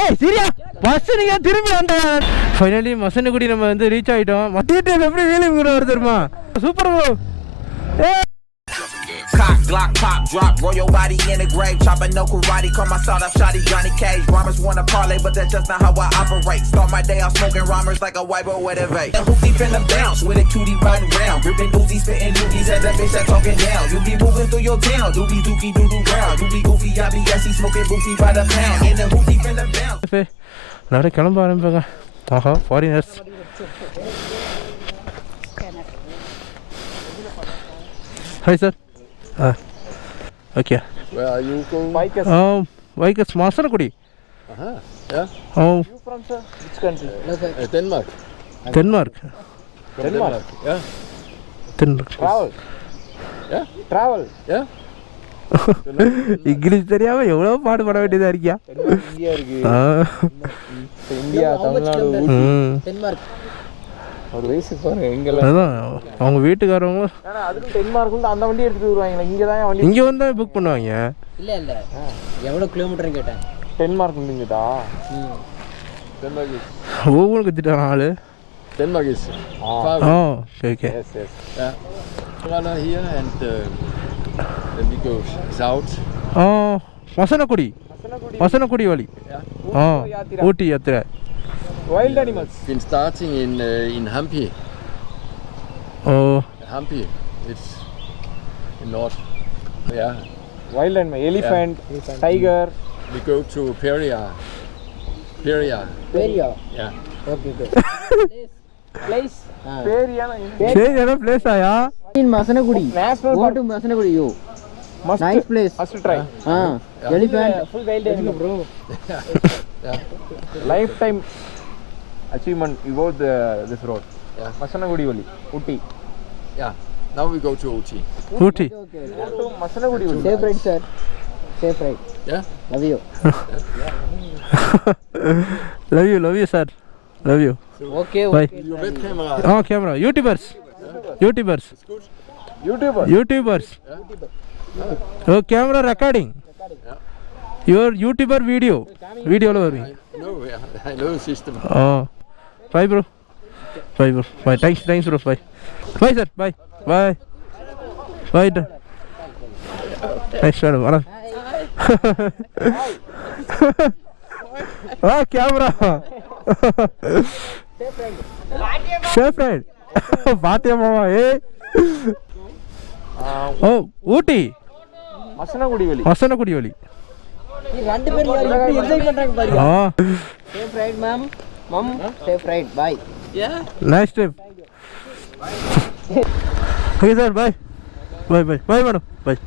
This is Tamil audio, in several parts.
ஏய் சரியா பஸ் நீங்க திரும்பி வந்தேன். ஃபைனலி மசனகுடி நம்ம வந்து ரீச் ஆயிட்டோம். மத்திய எப்படி வீலிங் கூட வருது தெரியுமா? Super bro. Cock, Glock, pop, drop, roll your body in the grave. Chopping no karate, call my sawed up shotty Johnny Cage. Rhymers wanna parlay, but that's just not how I operate. Start my day off smoking rhymers like a white boy with a vape. And hoopty finna bounce with a cutie riding round. Ripping Uzi, spitting loogies at that bitch that talking down. You be moving through your town, doobie dookie doo doo round. You be goofy, I be gassy, smoking boofy by the pound. And the hoopty finna bounce. நிறைய கிளம்ப ஆரம்பிப்பாங்க. ஆஹா foreigners. Hi sir. Okay. Where are you going? Vikas Masanakudi. Yeah. You from sir? Which country? Denmark. Denmark. Denmark. Yeah. Denmark. Travel. Yeah. Travel. Yeah. English தெரியாம எவ்வளவு பாடுபட வேண்டியதா இருக்கியா? இந்தியா இருக்கு. India, Tamil Nadu, Denmark. ஒரு வயசு பாருங்க எங்கெல்லாம். அதான் அவங்க வீட்டுக்காரவங்க. ஆனா அதுக்கு டென்மார்க்ல அந்த வண்டி எடுத்துட்டு வருவாங்க. இங்க தான் வண்டி. இங்க வந்தா புக் பண்ணுவாங்க. இல்ல எவ்வளவு கிலோமீட்டர்னு கேட்டேன். டென்மார்க் நின்னுடா. Denmark is. ஓவன் கத்திட்டான் ஆளு. Denmark is. Oh, okay. Yes. Yeah. Runner here and then we go south. Masinagudi. Masinagudi வழி. ஊட்டி யாத்திரை. Wild animals. Been starting in Hampi. Oh. Hampi. It's in north. Yeah. Wild animal. Elephant, tiger. We go to Periyar. Peria. Yeah. Okay. Place. Periyana. Periyana place ஆயா? In Masanagudi. National Go to Masanagudi you. Nice place. Must try. Elephant. Full wild animal bro. Yeah. Lifetime achievement about this road. Yeah. Masanagudi Valley, Ooty. Yeah. Now we go to Ooty. Ooty. To Masanagudi Valley. Safe ride sir. Safe ride. Yeah. Love you. Love you sir. Love you. Okay. Bye. Your web camera. Camera. YouTubers. It's good. YouTubers. Oh, camera recording. Your YouTuber video. Videoல வருவீங்க. I know the system. Bye bro. Bye. Thanks bro. Bye sir. Bye. Thanks sir. Vara. Camera. Chef friend. பாத்தியா மாமா ஏய். ஊட்டி. மசனகுடி வழி. ரெண்டு பேரும் எப்படி என்ஜாய் பண்றாங்க பாருங்க. Safe ride ma'am. Mom, safe ride. Bye. Yeah. Nice trip. Okay sir, bye madam. Bye.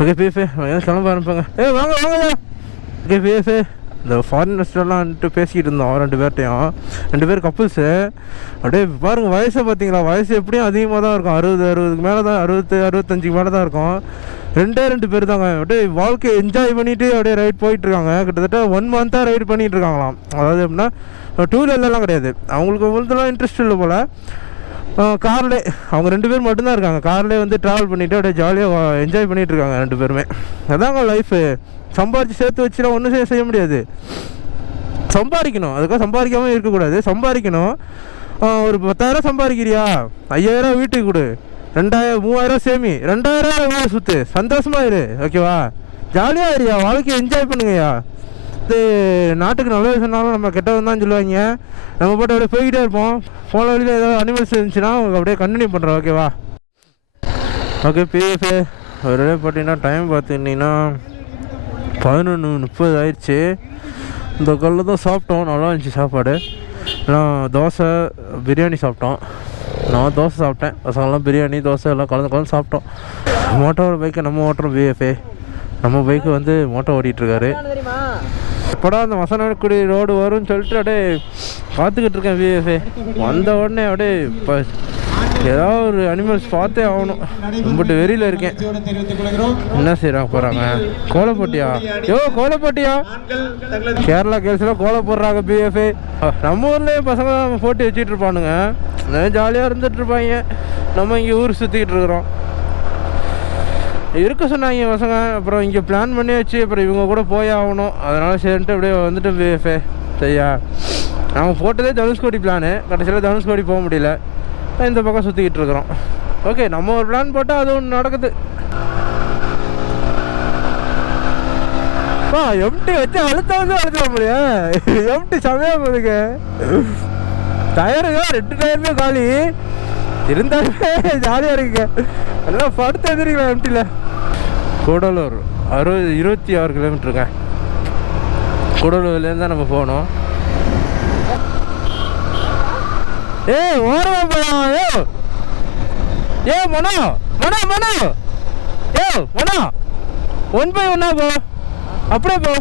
Okay PFA, கிளம்ப ஆரம்பிப்பாங்க. வாங்க. Okay PFA. இந்த ஃபாரினர்ஸ்லாம் பேசிக்கிட்டு இருந்தோம் ரெண்டு பேர் கப்புள்ஸு. அப்படியே பாருங்கள் வயசை பார்த்தீங்களா? வயசு எப்படியும் அதிகமாக தான் இருக்கும். 60 மேலே தான், 65 மேலே தான் இருக்கும். ரெண்டு பேர் தாங்க அப்படியே வாழ்க்கையை என்ஜாய் பண்ணிவிட்டு அப்படியே ரைட் போயிட்டுருக்காங்க. கிட்டத்தட்ட 1 மந்த்தாக ரைடு பண்ணிகிட்ருக்காங்களாம். அதாவது எப்படின்னா டூ வீலர்லாம் கிடையாது அவங்களுக்கு. உங்களுக்குலாம் இன்ட்ரெஸ்ட் இல்லை போல். கார்லே அவங்க 2 பேர் மட்டும்தான் இருக்காங்க. கார்லேயே வந்து ட்ராவல் பண்ணிவிட்டு அப்படியே ஜாலியாக என்ஜாய் பண்ணிகிட்ருக்காங்க 2 பேருமே. அதாங்க லைஃபு. சம்பாரித்து சேர்த்து வச்சுலாம் ஒன்றும் செய்ய முடியாது. சம்பாதிக்கணும். அதுக்காக சம்பாதிக்காமல் இருக்கக்கூடாது. சம்பாதிக்கணும். ஒரு 10,000 சம்பாதிக்கிறியா, 5,000 வீட்டுக்கு கொடு, 2,000 3,000 சேமி, 2,000 சுற்று, சந்தோஷமாக இரு. ஓகேவா? ஜாலியாக இருயா, வாழ்க்கையை என்ஜாய் பண்ணுங்கய்யா. இது நாட்டுக்கு நல்லது சொன்னாலும் நம்ம கெட்டவன் தான் சொல்லுவாங்க. நம்ம போட்டு அப்படியே போய்கிட்டே இருப்போம். போன வழியில் ஏதாவது அனிமல்ஸ் இருந்துச்சுன்னா அவங்க அப்படியே கண்டினியூ பண்ணுறோம். ஓகேவா? ஓகே பிஎஃப் ஒரு பார்த்தீங்கன்னா டைம் பார்த்தீங்கன்னா 11:30 ஆயிடுச்சு. இந்த கல்லில் தான் சாப்பிட்டோம். நல்லா இருந்துச்சு சாப்பாடு. எல்லாம் தோசை பிரியாணி சாப்பிட்டோம். நான் தோசை சாப்பிட்டேன். பசங்கள்லாம் பிரியாணி தோசை எல்லாம் கலந்து சாப்பிட்டோம். மோட்டோட பைக்கை நம்ம ஓட்டுறோம். பிஎஃப்ஏ நம்ம பைக்கு வந்து மோட்டோ ஓட்டிகிட்ருக்காரு. எப்படா அந்த மசனகுடி ரோடு வரும்னு சொல்லிட்டு அப்படியே பார்த்துக்கிட்டு இருக்கேன். பிஎஃப்ஏ வந்த உடனே அப்படியே இப்போ ஏதாவது ஒரு அனிமல்ஸ் பார்த்தே ஆகணும். ரொம்பட்டு வெறியில் இருக்கேன். என்ன செய்கிறாங்க போகிறாங்க? கோலப்போட்டியா? கோலப்போட்டியா? கேரளா கேர்ள்ஸ்லாம் கோலை போடுறாங்க. பிஎஃப்ஏ நம்ம ஊர்லேயே பசங்க போட்டி வச்சுட்டு இருப்பானுங்க. ஜாலியாக இருந்துட்டு இருப்பாங்க. நம்ம இங்கே ஊர் சுற்றிக்கிட்டு இருக்கிறோம். இருக்க சொன்னாங்க பசங்க. அப்புறம் இங்கே பிளான் பண்ணி வச்சு அப்புறம் இவங்க கூட போய் ஆகணும். அதனால் சரின்ட்டு அப்படியே வந்துட்டு பிஎஃப்ஏ. சரியா, நாங்கள் போட்டதே தனுஷ்கோடி பிளானு. கடைசியில் தனுஷ்கோடி போக முடியல, இந்த பக்கம் சுற்றிக்கிட்டு இருக்கிறோம். ஓகே, நம்ம ஒரு பிளான் போட்டால் அது ஒன்று நடக்குது. எம்டி வச்சு அழுத்த முடியும். எம்டி சமயம் போதுங்க. டயருங்க 2 டயருமே காலி இருந்தாலுமே ஜாலியாக இருக்குங்க. எல்லாம் படுத்து எழுதிருக்கலாம் எம்டியில். கூடலூர் 26 கிலோமீட்டருங்க. கூடலூர்லேருந்து தான் நம்ம போகணும். ஓரமா போயா? மனோ மனோ மனோ மனோ 1 by 1 போ, அப்படியே போ.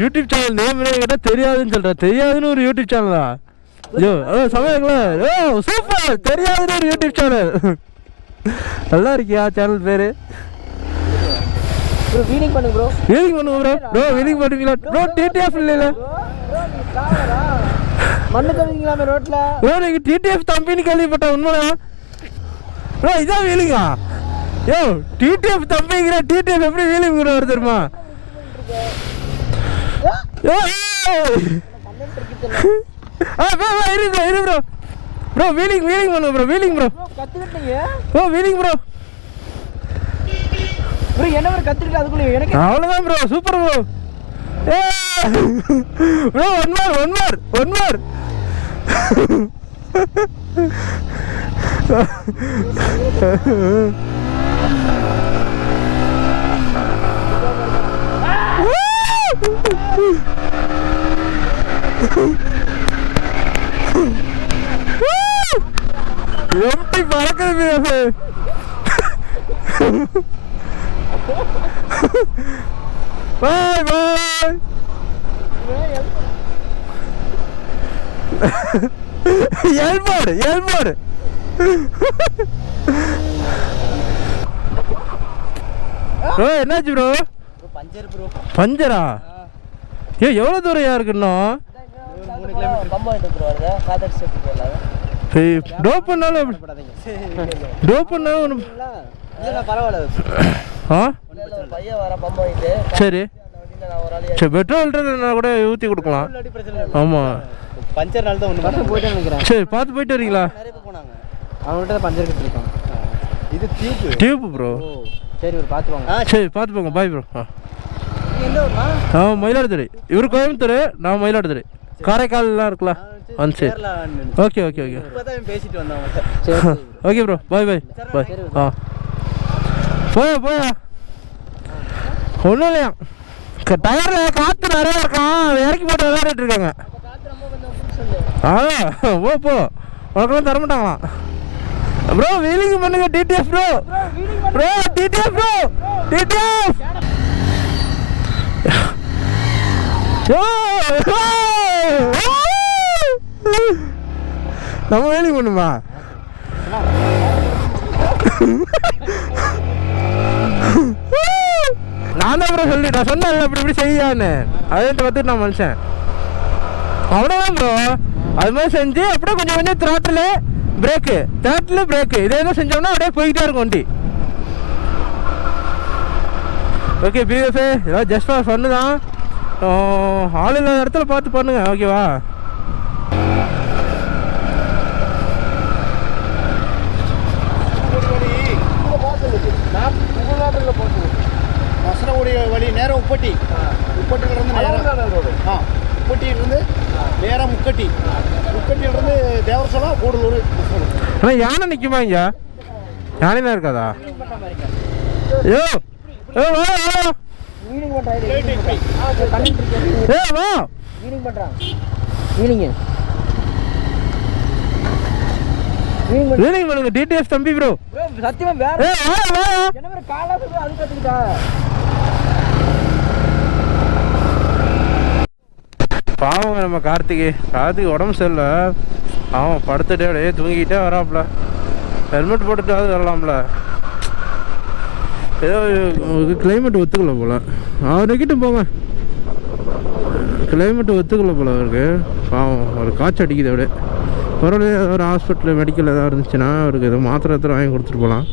யூடியூப் சேனல் நேம் கேட்டால் தெரியாதுன்னு சொல்கிறேன். தெரியாதுன்னு ஒரு யூடியூப் சேனல் தான். சமயங்களா சூப்பர். தெரியாதுன்னு ஒரு யூடியூப் சேனல். நல்லா இருக்கியா சேனல் பேர்? வீலிங் பண்ணுங்க ப்ரோ. வீலிங் பண்ணுங்க ப்ரோ. வீலிங் பண்ணுவீங்களா ப்ரோ? டிடிஎஃப் இல்லைல்ல மண்ணு தருவீங்களாமே ரோட்ல ப்ரோ? நீங்கள் டிடிஎஃப் தம்பின்னு கேள்விப்பட்டேன். உண்மையா ப்ரோ? இதான் வீலிங்கா? டிடிஎஃப் தம்பிங்கிற டிடிஎஃப் எப்படி வீலிங் கூட வருது தெரியுமா? ப்ரோ வீலிங் பண்ணுங்க ப்ரோ. வீலிங் ப்ரோ கத்துக்கிட்டீங்க? Wheeling bro. என்ன ப்ரோ கத்துக்கிட்டு அதுக்குள்ள எனக்கு அவ்வளோதான் bro. Super bro. Bro one more. எப்படி பறக்குது? Bye bye. L board bro. என்னாச்சு ப்ரோ? Puncture bro. பஞ்சரா? எவ்வளோ தூரம் இருக்குன்னா? 3 கிலோமீட்டர் பம்பா இருக்கு ப்ரோ. அது காதர் ஸ்டெப் போலாம். டோப் பண்ணாலும் ஒன்று இல்ல பரவாயில்ல. பையன் வர பம்பா இது. சரி பெட்ரோல் கூட ஊற்றி கொடுக்கலாம். ஆமாம், பஞ்சர்னால தான் ஒன்று வருஷம் போயிட்டு நினைக்கிறேன். சரி பார்த்து போயிட்டு வரீங்களா? நிறைய பேர் போனாங்க. அவங்கள்ட்ட தான் பஞ்சர் கட்டிருக்கோம். இது டியூப் ப்ரோ. சரி ஒரு பார்த்துவாங்க. சரி பார்த்து போங்க. Bye bro. எந்த ஊர்னா? மயிலாடுதுறை. இவர் கோயம்புத்தூர், நான் மயிலாடுதுறை. காரைக்கால்லாம் இருக்கலாம். சரி ஓகே. இப்போதான் பேசிட்டு வந்தவங்க. சரி ஓகே ப்ரோ. பாய். போயா ஒன்றும் இல்லையா, டயரில் காற்று நிறையா இருக்கான். இறக்கி போட்டு விளையாடிட்டு இருக்காங்க. போ உனக்கெல்லாம் தரமாட்டாங்களாம் ப்ரோ. வீலிங் பண்ணுங்க டிடிஎஃப் ப்ரோ. டிடிஎஃப் நம்ம வீலிங் பண்ணுமா? நான் தான் ப்ரோ சொல்லிட்டேன். சொன்னேன் இப்படி செய்யான்னு. அதை பார்த்துட்டு நான் மனுஷன் அவ்வளோதான் ப்ரோ. அது மாதிரி செஞ்சு அப்படியே கொஞ்சம் த்ராட்டில் பிரேக்கு இதே தான் செஞ்சோம்னா அப்படியே போய்கிட்டே இருக்கும் வண்டி. ஓகே பிஎஃப்ஏ ஏதாவது ஜஸ்ட் ஃபார் ஃபன்னு தான். ஆள் இல்லாத இடத்துல பார்த்து பண்ணுங்க. ஓகேவா? மசனகுடி வழி நேரம் உப்பட்டியிலிருந்து நேரம் உப்பட்டியிலிருந்து நேராக முக்கட்டியிலிருந்து தேவரசோளம் கூடலூர். ஆனால் யானை நிற்குமா? இங்கே யானைலாம் இருக்காதா? வீலிங் பண்ணுங்க டிடிஎஃப் தம்பி ப்ரோ. சத்தியமா வேற என்ன வேற காலா சொல்லி அது கத்துக்கிட்டா. பாவங்க நம்ம கார்த்திக் உடம்பு சரியில்லை. அவன் படுத்துட்டே அப்படியே தூங்கிக்கிட்டே வராப்புல. ஹெல்மெட் போட்டுட்டாவது வரலாம்ல. ஏதோ கிளைமேட் ஒத்துக்கல போல. அவர்கிட்ட போங்க. கிளைமேட் ஒத்துக்கல போல அவருக்கு. பாவம் ஒரு காய்ச்சல் அடிக்குது. அப்படியே பரவாயில்ல. ஒரு ஹாஸ்பிட்டல் மெடிக்கல் ஏதாவது இருந்துச்சுன்னா அவருக்கு ஏதோ மாத்திரை வாங்கி கொடுத்துட்டு போகலாம்.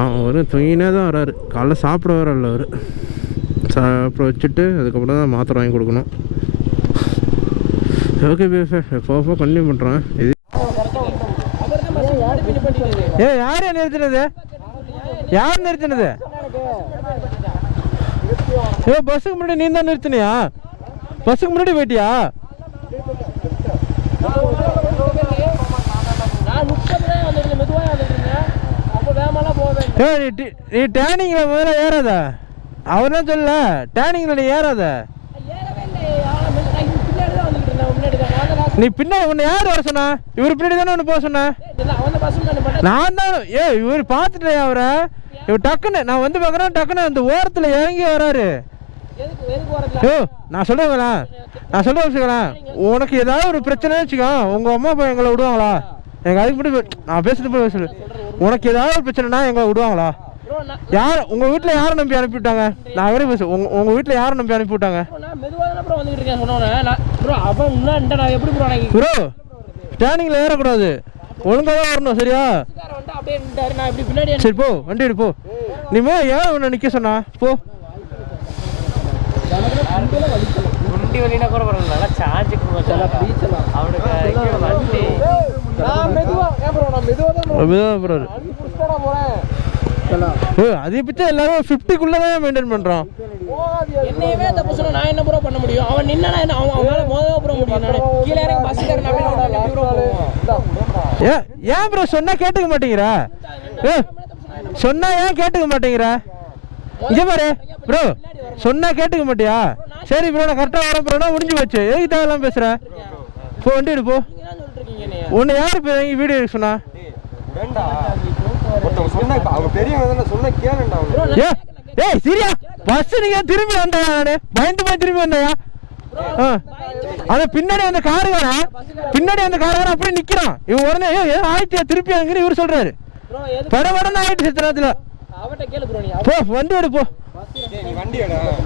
அவர் தூங்கினே தான் வராரு. காலைல சாப்பிட வரல அவர். சாப்பிட வச்சுட்டு அதுக்கப்புறம் தான் மாத்திரை வாங்கி கொடுக்கணும். ஓகே எப்போ கண்டினியூ பண்ணுறேன். இது யார் நிறுத்தினது? யார் நிறுத்தினது? பஸ்ஸுக்கு முன்னாடி நீ தான் நிறுத்தினியா? பஸ்ஸுக்கு முன்னாடி போயிட்டியா? நீ டேனிங்ல முதல்ல ஏறாத. அவர் தான் சொல்ல டேனிங்ல நீ ஏறாத. நீ பின்னாடி உன்னை யார் வர சொன்னா? இவர் பின்னாடி தானே ஒன்று போக சொன்ன. நான் தான் இவர் பார்த்துட்டேன் அவரை. இவர் டக்குன்னு நான் வந்து பார்க்குறேன், டக்குன்னு அந்த ஓரத்தில் இறங்கி வராரு. நான் சொல்லுவேன் உனக்கு ஏதாவது ஒரு பிரச்சனை வச்சுக்கோ, உங்கள் அம்மா அப்பா எங்களை விடுவாங்களா? எங்கள் அதுக்கு மட்டும் நான் பேசிட்டு போய் சொல்லு. உனக்கு ஏதாவது ஒரு பிரச்சனைனா எங்களை விடுவாங்களா? யார் உங்கள் வீட்டில் யாரை நம்பி அனுப்பிவிட்டாங்க? நான் வேற பேசு. உங்கள் வீட்டில் யாரை நம்பி அனுப்பிவிட்டாங்க? ப்ரோ ஸ்டாண்டிங்கில் ஏறக்கூடாது, ஒழுங்காக தான் வரணும். சரியா? சரி போ, வண்டி எடு போ. நீ ஏன் உன்னை நிற்க சொன்னா? போ. வண்டி வலினா கூட பரவாயில்ல, சார்ஜ் அதை பற்றி எல்லாரும் 50க்குள்ள தான் மெயின்டைன் பண்றோம். என்னையவே தப்பு சொன்னா நான் என்ன ப்ரோ பண்ண முடியும்? அவன் நின்னா அவன் மேல மோதவ ப்ரோ முடியும். நான் கீழ இறங்கி பஸ் ஏறி நான் எப்படி ப்ரோ போவோம்? ஏன் ப்ரோ சொன்னா கேட்டுக்க மாட்டீங்கற? சொன்னா ஏன் கேட்டுக்க மாட்டீங்கற? இங்க பாரு ப்ரோ, சொன்னா கேட்டுக்க மாட்டியா? சரி ப்ரோ நான் கரெக்டா வரேன் ப்ரோ, நான் முடிஞ்சு போச்சு. எதுக்கு தேவையில்லாம பேசுற? போ வண்டி எடு போ. உன்னை யாரு வீடியோ எடுக்க சொன்னா? சரியா பஸ் நீங்க திரும்பி வந்தா? நானு பயந்து போய் திரும்பி வந்தயா? அத பின்னாடி அந்த காருக்காரன் அப்படியே நிக்கிறான். இவன் உடனே ஆயிட்டியா திருப்பி அங்க இவரு சொல்றாரு படபடன்னு ஆயிட்டு சித்திரத்துல. போ வண்டி எடு போ.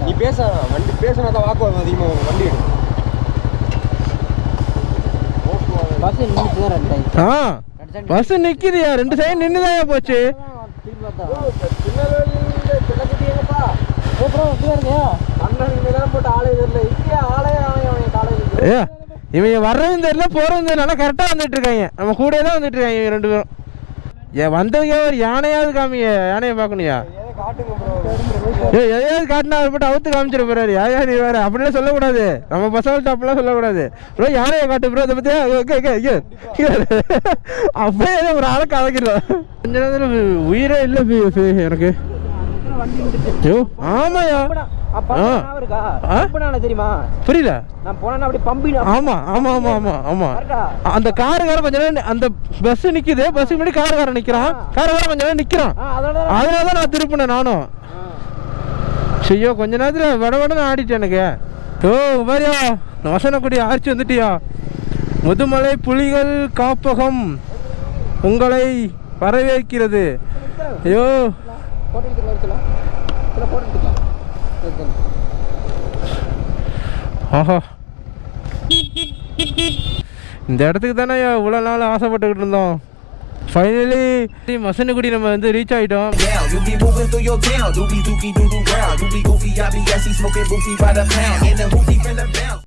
நீ பேச வண்டி பேசினாதான் வாக்குவாதம் அதிகமா. வண்டி எடு. பஸ் நிக்குதுயா, 2 சைடு நின்னுதான் போச்சு. இவங்க வர்றதும் தெரியல போறதும் தெரியல, கரெக்டா வந்துட்டு இருக்காங்க. நம்ம கூட தான் வந்துட்டு இருக்காங்க இவங்க 2 பேரும். வந்ததுக்கே ஒரு யானையாவது காமிங்க, யானையை பார்க்கணுயா. எதையாவது காட்டினா போட்டு அவுத்து காமிச்சிட போறாரு. யாயா நீ வேற அப்படிலாம் சொல்லக்கூடாது. நம்ம பசங்கள்ட்ட அப்படிலாம் சொல்லக்கூடாது. ப்ரோ யானையை காட்டு ப்ரோ, அதை பத்தியா அப்படியே ஒரு ஆளை கலக்கிடுவோம். கொஞ்ச நேரத்துல உயிரே இல்லை எனக்கு. ஆமாயா தெரியுமா? புரியல. ஆமா ஆமா ஆமா ஆமா ஆமா. அந்த காருக்காரன் கொஞ்ச நேரம் அந்த பஸ் நிக்குது, பஸ்ஸுக்கு முன்னாடி காருக்காரன் நிக்கிறான். காருக்காரன் கொஞ்ச நேரம் நிக்கிறான், அதனாலதான் நான் திருப்பினேன் நானும். ஐயோ கொஞ்ச நேரத்துல வடவடன்னு ஆடிட்டேன் எனக்கு. பாரியா வசனக்குடி ஆர்ச்சி வந்துட்டியா? முதுமலை புலிகள் காப்பகம் உங்களை வரவேற்கிறது. ஐயோ ஆஹா, இந்த இடத்துக்கு தானே இவ்வளோ நாள் ஆசைப்பட்டுக்கிட்டு இருந்தோம். ஃபைனலி மசனகுடி நம்ம வந்து ரீச் ஆகிட்டோம். You be moving through your town, doobie dookie doo doo round. You be goofy, I be gassy, smoking goofy by the pound. In the hoopty from the bounce.